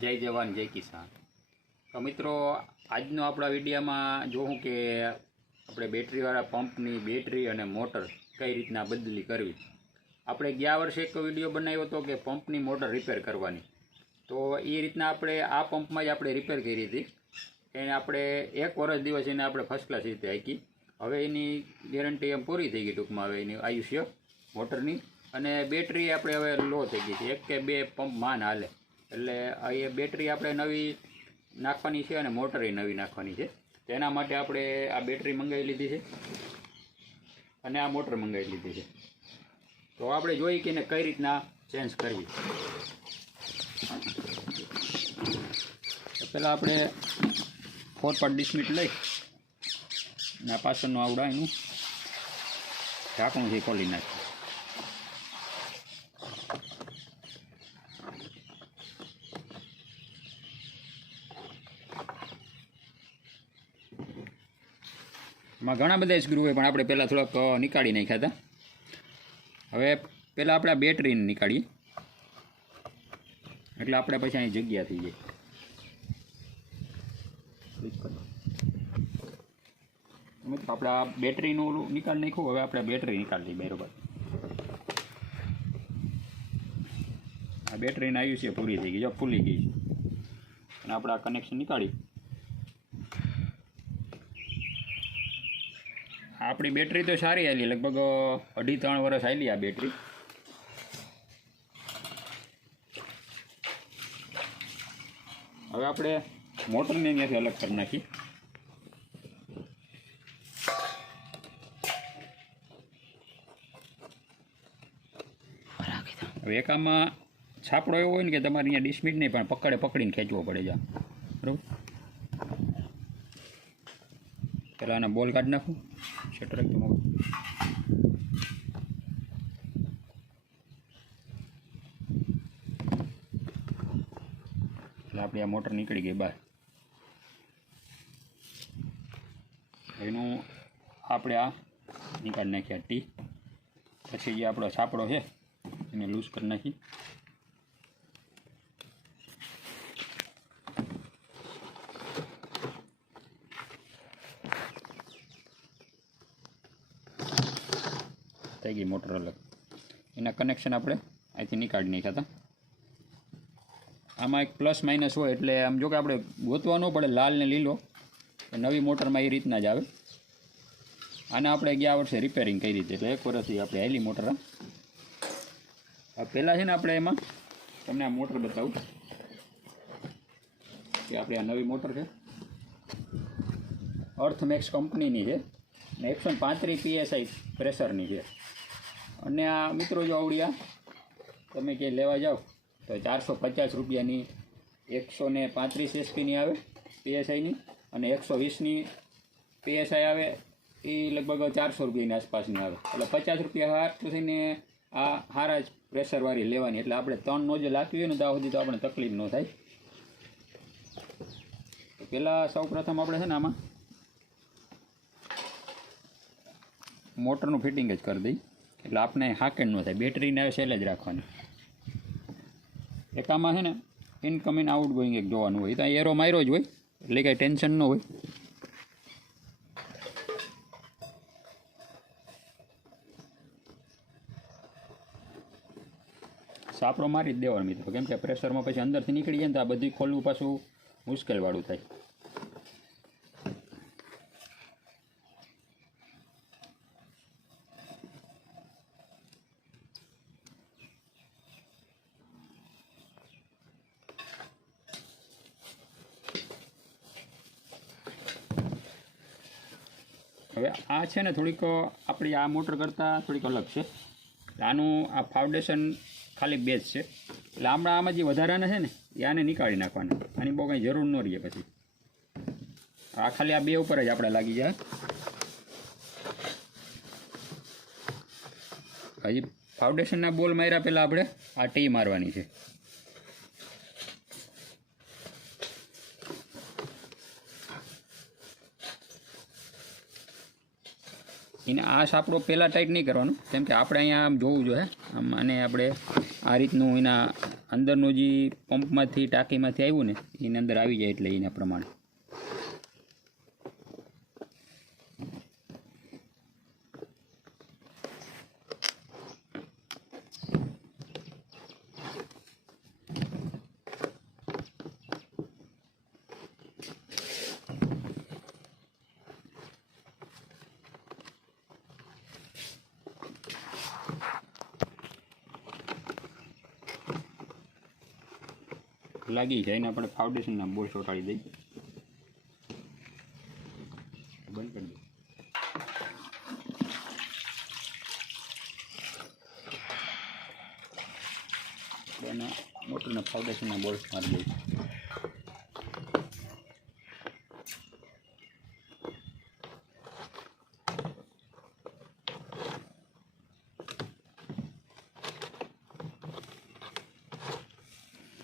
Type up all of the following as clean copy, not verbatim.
જય જવાન જય કિસાન। તો મિત્રો આજનો આપણા વિડીયોમાં જોઉં કે આપણે બેટરીવાળા પંપની બેટરી અને મોટર કઈ રીતના બદલી કરવી। આપણે ગયા વર્ષે એક વિડીયો બનાવ્યો હતો કે પંપની મોટર રિપેર કરવાની, તો એ રીતના આપણે આ પંપમાં જ આપણે રિપેર કરી હતી। એને આપણે 1 વર્ષ દિવસ એને આપણે ફર્સ્ટ ક્લાસ રીતે હાંકી। હવે એની ગેરંટી એમ પૂરી થઈ ગઈ, ટૂંકમાં હવે એની આયુષ્ય મોટરની। અને બેટરી આપણે હવે લો થઈ ગઈ છે, 1 કે 2 પંપ માન હાલે, એટલે એ બેટરી આપણે નવી નાખવાની છે અને મોટર એ નવી નાખવાની છે। તેના માટે આપણે આ બેટરી મંગાવી લીધી છે અને આ મોટર મંગાવી લીધી છે। તો આપણે જોઈએ કે એને કઈ રીતના ચેન્જ કરવી। તો પહેલાં આપણે 4 પાર્ટ ડિસ્મિટ લઈ અને આ પાછળનું આવડા એનું ઢાંકણું છે ખોલી નાખીએ। માં ઘણા બધા સ્ક્રૂ હોય, પણ આપણે પહેલાં થોડાક નીકાળી નાખ્યા હતા। હવે પહેલાં આપણે આ બેટરીને નીકાળીએ, એટલે આપણે પછી અહીં જગ્યા થઈ જાય। મિત્રો આપણે આ બેટરીનું નિકાલ નાખ્યું, હવે આપણે બેટરી નીકાળી બરાબર। આ બેટરીને આયુષ્ય પૂરી થઈ ગઈ, જો ફૂલી ગઈ છે, અને આપણે આ કનેક્શન નીકાળી આપણી બેટરી તો સારી હાલી, લગભગ 2.5-3 વર્ષ હાલી આ બેટરી। હવે આપણે મોટરને અહીંયાથી અલગ કરી નાખી। હવે એકામાં છાપડો એવો હોય ને કે તમારે અહીંયા ડિસ્મિટ નહીં, પણ પકડીને ખેંચવો પડે છે, બરાબર। પહેલાં આના બોલ કાઢી નાખું, શટર એકદમ એટલે આપણી આ મોટર નીકળી ગઈ બહાર। એનું આપણે આ નીકાળી નાખ્યા ટી, પછી જે આપણો છાપડો છે એને લૂઝ કરી નાખી। થઈ ગઈ મોટર અલગ। એના કનેક્શન આપણે અહીંથી નીકાળી નાખ્યા હતા। આમાં એક પ્લસ માઇનસ હોય, એટલે આમ જો કે આપણે ગોતવા ન પડે લાલ ને લીલો, નવી મોટરમાં એ રીતના જ આવે। આને આપણે ગયા વર્ષે રિપેરિંગ કરી હતી, એટલે 1 વર્ષથી આપણે હાલી મોટર। પહેલાં છે ને આપણે એમાં તમને આ મોટર બતાવું કે આપણે આ નવી મોટર છે, અર્થમેક્સ કંપનીની છે ને 135 PSI પ્રેશરની છે। અને આ મિત્રો જો આવડી તમે ક્યાંય લેવા જાઓ તો 450 રૂપિયાની 135 SPની આવે PSIની, અને 120ની PSI આવે એ લગભગ 400 રૂપિયાની આસપાસની આવે, એટલે 50 રૂપિયા હાર થઈને આ હારા જ પ્રેશરવાળી લેવાની। એટલે આપણે 3 નોઝલ આપી હોય ને ત્યાં સુધી તો આપણે તકલીફ ન થાય। તો પહેલાં સૌપ્રથમ આપણે છે ને આમાં મોટરનું ફિટિંગ જ કરી દઈ, એટલે આપણે હાકેન ન થાય, બેટરીને સેલ જ રાખવાની। એકામાં છે ને ઇનકમિંગ આઉટ ગોઈંગ એક જોવાનું હોય, ત્યાં એરો માર્યો જ હોય, એટલે કાંઈ ટેન્શન ન હોય। સાપડો મારી જ દેવાનો મિત્રો, કેમ કે પ્રેશરમાં પછી અંદરથી નીકળી જાય ને તો આ બધું ખોલવું પાછું મુશ્કેલવાળું થાય। હવે આ છે ને થોડીક આપણી આ મોટર કરતાં થોડીક અલગ છે। આનું આ ફાઉન્ડેશન ખાલી બેઝ છે, એટલે આમાં જે વધારાના છે ને એ આને નીકાળી નાખવાના, આની બહુ કંઈ જરૂર ન રહીએ। પછી આ ખાલી આ 2 ઉપર જ આપણે લાગી જાય। હજી ફાઉન્ડેશનના બોલ માર્યા પહેલાં આપણે આ ટી મારવાની છે। એને આ સાપડો પહેલાં ટાઈટ નહીં કરવાનો, કેમ કે આપણે અહીંયા આમ જોવું જોઈએ આમ, અને આપણે આ રીતનું એના અંદરનું જે પંપમાંથી ટાંકીમાંથી આવ્યું ને એની અંદર આવી જાય એટલે એના પ્રમાણે. લાગી જાય ને આપણે ફાઉન્ડેશનના બોલ ચોંટાડી દઈએ. બંધ કરી દઈએ. આપણે મોટરના ફાઉન્ડેશનના બોલ મારી દઈએ.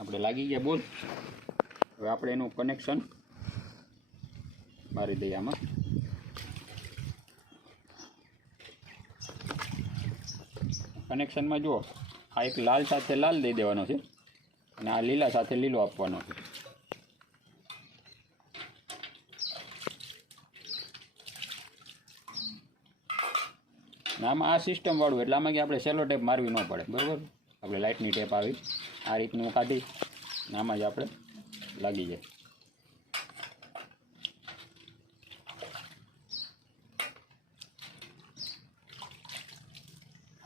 આપણે લાગી ગયા બોલ. હવે આપણે એનું કનેક્શન મારી દઈએ આમાં. કનેક્શનમાં જુઓ, આ એક લાલ સાથે લાલ દઈ દેવાનો છે અને આ લીલા સાથે લીલો આપવાનો છે. આમાં આ સિસ્ટમ વાળું એટલે આમાં કે આપણે સેલો ટેપ મારવી ન પડે, બરાબર. આપણે લાઇટની ટેપ આવી આ રીતનું કાઢી આમાં જ આપણે લાગી જાય.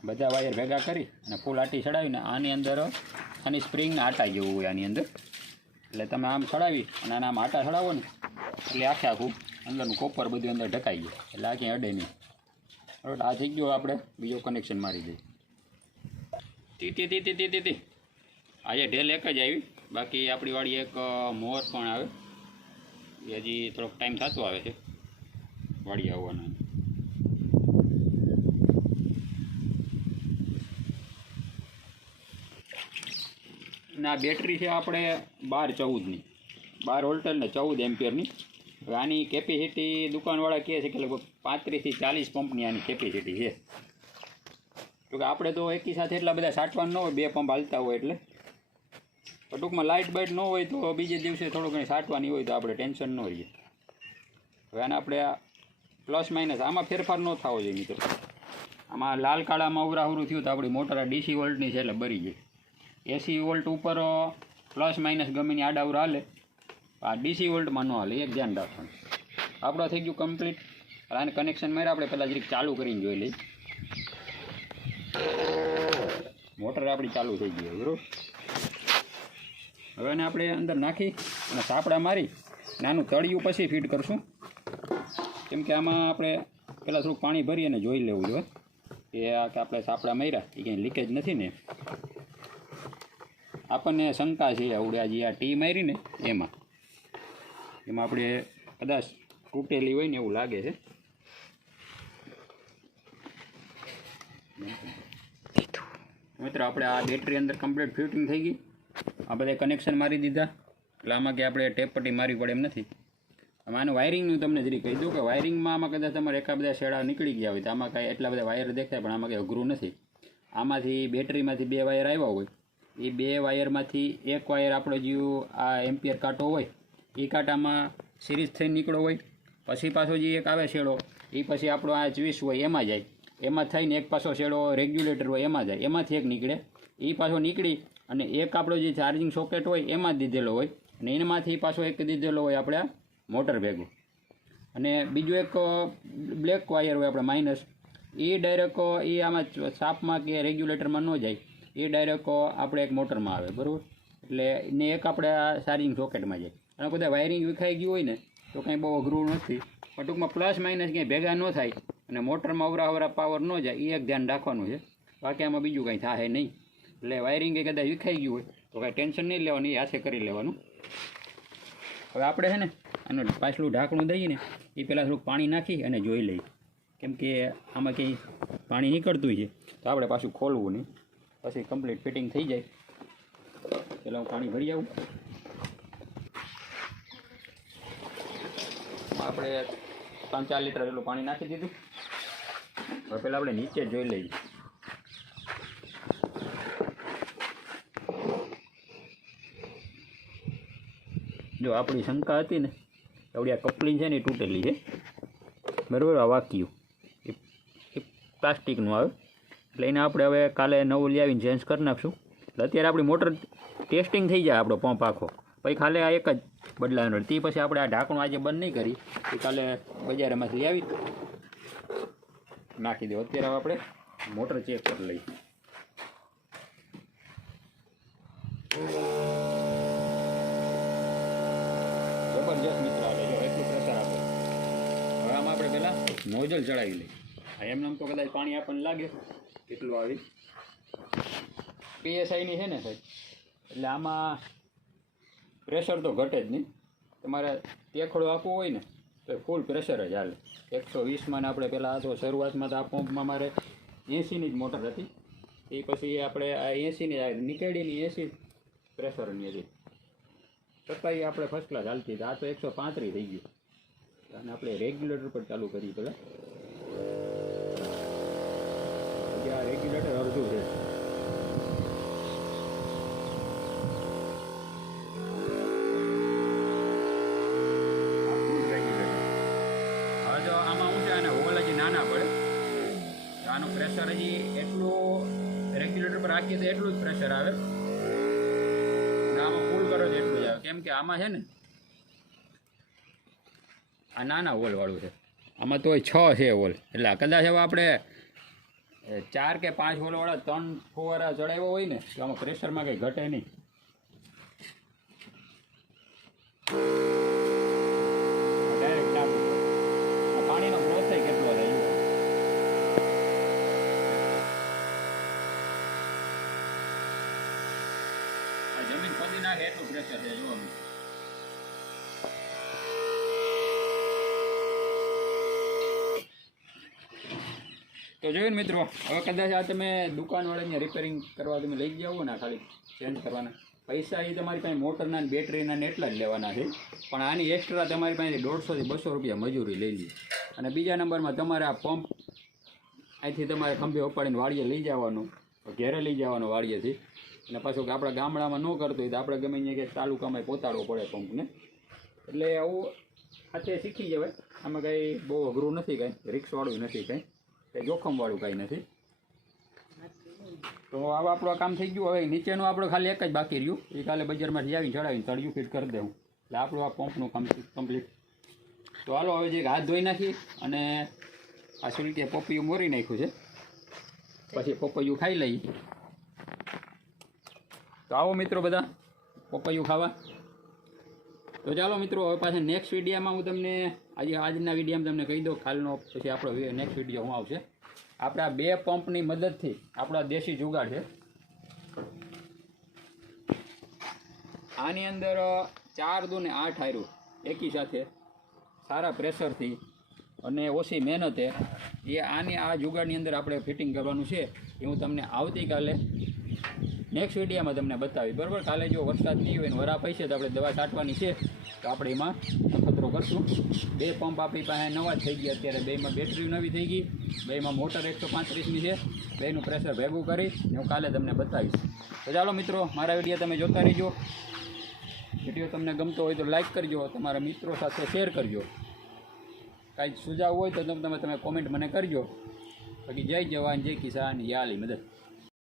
બધા વાયર ભેગા કરી અને ફૂલ આટી ચડાવીને આની અંદર આની સ્પ્રિંગને આટા જેવું હોય આની અંદર, એટલે તમે આમ ચડાવી અને આના આમ આટા ચડાવો ને એટલે આખે આખું અંદરનું કોપર બધું અંદર ઢકાઈ જાય, એટલે આ ક્યાંય અડે નહીં. બરાબર. આ થઈ ગયો, આપણે બીજો કનેક્શન મારી દઈએ. તી આજે ઢેલ એક જ આવી, બાકી આપણી વાળી એક મોર પણ આવે, એ હજી થોડોક ટાઈમ થતો આવે છે વાળી આવવાનો. ના બેટરી છે આપણે 12-14ની, 12 વોલ્ટ ને 14 એમ્પિયરની. હવે આની કેપેસિટી દુકાનવાળા કહે છે કે લગભગ 35 થી 40 પંપની આની કેપેસિટી છે. તો કે આપણે તો એકી સાથે એટલા બધા સાટવાના ન હોય, 2 પંપ હાલતા હોય એટલે. તો ટૂંકમાં લાઇટ બાઇટ ન હોય તો બીજે દિવસે થોડું ઘણી સાટવાની હોય તો આપણે ટેન્શન ન રહીએ. હવે આને આપણે પ્લસ માઇનસ આમાં ફેરફાર ન થવો જોઈએ મિત્રો. આમાં લાલ કાળામાં ઉરાહુરું થયું તો આપણી મોટર આ DC વોલ્ટની છે એટલે બરી જાય. AC વોલ્ટ ઉપર પ્લસ માઇનસ ગમે ની આડાવર હાલે, આ DC વોલ્ટમાં ન હાલે, એક ધ્યાન રાખવાનું. આપણો થઈ ગયું કમ્પ્લીટ. આને કનેક્શન મારે આપણે પહેલાં જરીક ચાલુ કરીને જોઈ લઈએ. મોટર આપણી ચાલુ થઈ ગઈ, બરાબર. હવે એને આપણે અંદર નાખી અને સાપડા મારી નાનું તળિયું પછી ફીડ કરશું, કેમ કે આમાં આપણે પહેલાં થોડુંક પાણી ભરી અને જોઈ લેવું જોઈએ કે આ કે આપણે સાપડા માર્યા એ ક્યાંય લીકેજ નથી ને. આપણને શંકા છે આવડે આ જે આ ટી મારી ને એમાં આપણે કદાચ તૂટેલી હોય ને એવું લાગે છે. મિત્રો આપણે આ બેટરી અંદર કમ્પ્લીટ ફિટિંગ થઈ ગઈ. આ બધા કનેક્શન મારી દીધા એટલે આમાં કે આપણે ટેપ પટ્ટી મારવી પડે એમ નથી. આનું વાયરિંગનું તમને જરી કહી દઉં કે વાયરિંગમાં આમાં કદાચ તમારે એકા બધા શેડા નીકળી ગયા હોય તો આમાં કાંઈ એટલા બધા વાયર દેખાય, પણ આમાં કંઈ અઘરું નથી. આમાંથી બેટરીમાંથી 2 વાયર આવ્યા હોય, એ 2 વાયરમાંથી એક વાયર આપણો જે આ એમ્પિયર કાંટો હોય એ કાંટામાં સિરીઝ થઈને નીકળો હોય, પછી પાછો જે એક આવે શેડો એ પછી આપણો આ 24 હોય એમાં જાય, એમાં થઈને એક પાછો શેડો રેગ્યુલેટર હોય એમાં જાય, એમાંથી એક નીકળે, એ પાછો નીકળી અને એક આપણો જે ચાર્જિંગ સોકેટ હોય એમાં જ દીધેલો હોય અને એમાંથી પાછો એક દીધેલો હોય આપણે આ મોટર ભેગું. અને બીજું એક બ્લેક વાયર હોય આપણે માઇનસ, એ ડાયરેક્ટ એ આમાં સાપમાં કે રેગ્યુલેટરમાં ન જાય, એ ડાયરેક્ટ આપણે એક મોટરમાં આવે, બરાબર. એટલે ને એક આપણે આ ચાર્જિંગ સોકેટમાં જાય. અને બધા વાયરિંગ વિખાઈ ગયું હોય ને તો કંઈ બહુ અઘરું નથી, પણ ટૂંકમાં પ્લસ માઇનસ ક્યાંય ભેગા ન થાય અને મોટરમાં અવરા પાવર ન જાય એ એક ધ્યાન રાખવાનું છે. બાકી આમાં બીજું કંઈ થાય નહીં. એટલે વાયરિંગ એ કદાચ વિખાઈ ગયું હોય તો કાંઈ ટેન્શન નહીં લેવાનું, એ હાથે કરી લેવાનું. હવે આપણે છે ને આનું પાછલું ઢાંકણું દઈએ ને એ પહેલાં થોડુંક પાણી નાખી અને જોઈ લઈએ, કેમ કે આમાં કંઈ પાણી નીકળતું છે તો આપણે પાછું ખોલવું નહીં, પછી કમ્પ્લીટ ફિટિંગ થઈ જાય. પહેલાં હું પાણી ભરી આવું. આપણે 3-4 લીટર એટલું પાણી નાખી દીધું હવે પહેલાં આપણે નીચે જોઈ લઈએ. જો આપણી શંકા હતી ને આવડી આ કપલિંગ છે ને એ તૂટેલી છે બરાબર. આ વાક્યું એ પ્લાસ્ટિકનું આવે એટલે એને આપણે હવે કાલે નવું લઈ આવીને ચેન્જ કરી નાખશું. એટલે અત્યારે આપણી મોટર ટેસ્ટિંગ થઈ જાય આપણો પંપ આખો, પછી ખાલી આ એક જ બદલાવાનો. તે પછી આપણે આ ઢાંકણું આજે બંધ નહીં કરી, એ કાલે બજારમાંથી લઈ આવી નાખી દો. અત્યારે આપણે મોટર ચેક કરી લઈએ. જબરજસ્ત મિત્ર આવે, જો એટલું પ્રેશર આપે. હવે આમાં આપણે પહેલાં નોઝલ ચડાવી લઈએ. એમને આમ તો કદાચ પાણી આપણને લાગે કેટલું આવી PSIની છે ને સાહેબ, એટલે આમાં પ્રેશર તો ઘટે જ નહીં. તમારે તેખડો આપવો હોય ને તો ફૂલ પ્રેશર જ હાલે. 120માં આપણે પહેલાં તો શરૂઆતમાં તો આ પંપમાં મારે 80ની જ મોટર હતી, એ પછી આપણે આ 80ની નીકળીની 80 પ્રેશરની હતી, છતાંય આપણે ફર્સ્ટ ક્લાસ હાલતી હતી. આ તો 135 થઈ ગયું. અને આપણે રેગ્યુલેટર પર ચાલુ કરીએ પહેલાં. હજી આ રેગ્યુલેટર અડધું છે. હવે જો આમાં શું છે, અને હોલ હજી નાના પડે, આનું પ્રેશર હજી એટલું રેગ્યુલેટર પર રાખીએ તો એટલું જ પ્રેશર આવે. આમાં ફૂલ કરો તો એટલું જ આવે, કેમ કે આમાં છે ને આ નાના હોલવાળું છે, આમાં તોય 6 છે હોલ. એટલે કદાચ હવે આપણે 4 કે 5 હોલવાળા 3 ફુવારા ચડાવ્યો હોય ને તો આમાં પ્રેશરમાં કંઈ ઘટે નહીં. ડાયરેક્ટ પાણીનો ફ્લો થાય કેટલો થાય. આ જમીન ખોદી નાખે એટલું પ્રેશર છે જોવાનું. તો જોયું મિત્રો, હવે કદાચ આ તમે દુકાનવાળાને રિપેરિંગ કરવા તમે લઈ જાઓ ને, ખાલી ચેન્જ કરવાના પૈસા એ તમારી પાસે મોટરના ને બેટરીના ને એટલા જ લેવાના છે. પણ આની એક્સ્ટ્રા તમારી પાસે 150 થી 200 રૂપિયા મજૂરી લઈ લે. અને બીજા નંબરમાં તમારે આ પંપ અહીંથી તમારે ખંભે ઉપાડીને વાડીએ લઈ જવાનું, ઘેરે લઈ જવાનું વાડીએથી. અને પાછું કે આપણા ગામડામાં ન કરતો હોય તો આપણે ગમે અહીંયા ક્યાંક તાલુકામાં પહોંચાડવો પડે પંપને. એટલે આવું હાથે શીખી જવાય. આમાં કંઈ બહુ અઘરું નથી, કાંઈ રિક્સવાળું નથી, કંઈ જોખમવાળું કાંઈ નથી. તો આવું આપણું કામ થઈ ગયું. હવે નીચેનું આપણું ખાલી એક જ બાકી રહ્યું, એ કાલે બજારમાંથી આવીને ચડાવીને તળિયું ફિટ કરી દેવું એટલે આપણું આ પંપનું કામ કમ્પ્લીટ. તો હાલો હવે જે હાથ ધોઈ નાખી અને આ સુલટીએ પપૈયું મોરી નાખ્યું છે, પછી પપૈયું ખાઈ લઈ. તો આવો મિત્રો બધા પપૈયું ખાવા. તો ચાલો મિત્રો, હવે પાછા નેક્સ્ટ વિડીયોમાં હું તમને આજના વિડીયોમાં તમને કહી દઉં કાલનો પછી આપણો નેક્સ્ટ વિડીયો હું આવશે. આપણા 2 પંપની મદદથી આપણા દેશી જુગાડ છે. આની અંદર 4 દુ ને 8 હાર્યું એકી સાથે સારા પ્રેશરથી અને ઓછી મહેનતે એ આ જુગાડની અંદર આપણે ફિટિંગ કરવાનું છે. એ હું તમને આવતીકાલે નેક્સ્ટ વિડીયોમાં તમને બતાવી. બરાબર, કાલે જો વરસાદ નહીં હોય ને વરાપ હશે તો આપણે દવા છાંટવાની છે, તો આપણે એમાં ખતરો કરશું. 2 પંપ આપણી પાસે નવા જ થઈ ગયા અત્યારે. 2માં બેટરી નવી થઈ ગઈ, 2માં મોટર 135ની છે. 2નું પ્રેશર ભેગું કરી હું કાલે તમને બતાવીશ. તો ચાલો મિત્રો, મારા વિડીયો તમે જોતા રહીજો. વિડીયો તમને ગમતો હોય તો લાઈક કરજો, તમારા મિત્રો સાથે શેર કરજો. કાંઈ સુઝાવ હોય તો તમે કોમેન્ટ મને કરજો. બાકી જય જવાન જય કિસાન, યા અલી મદદ.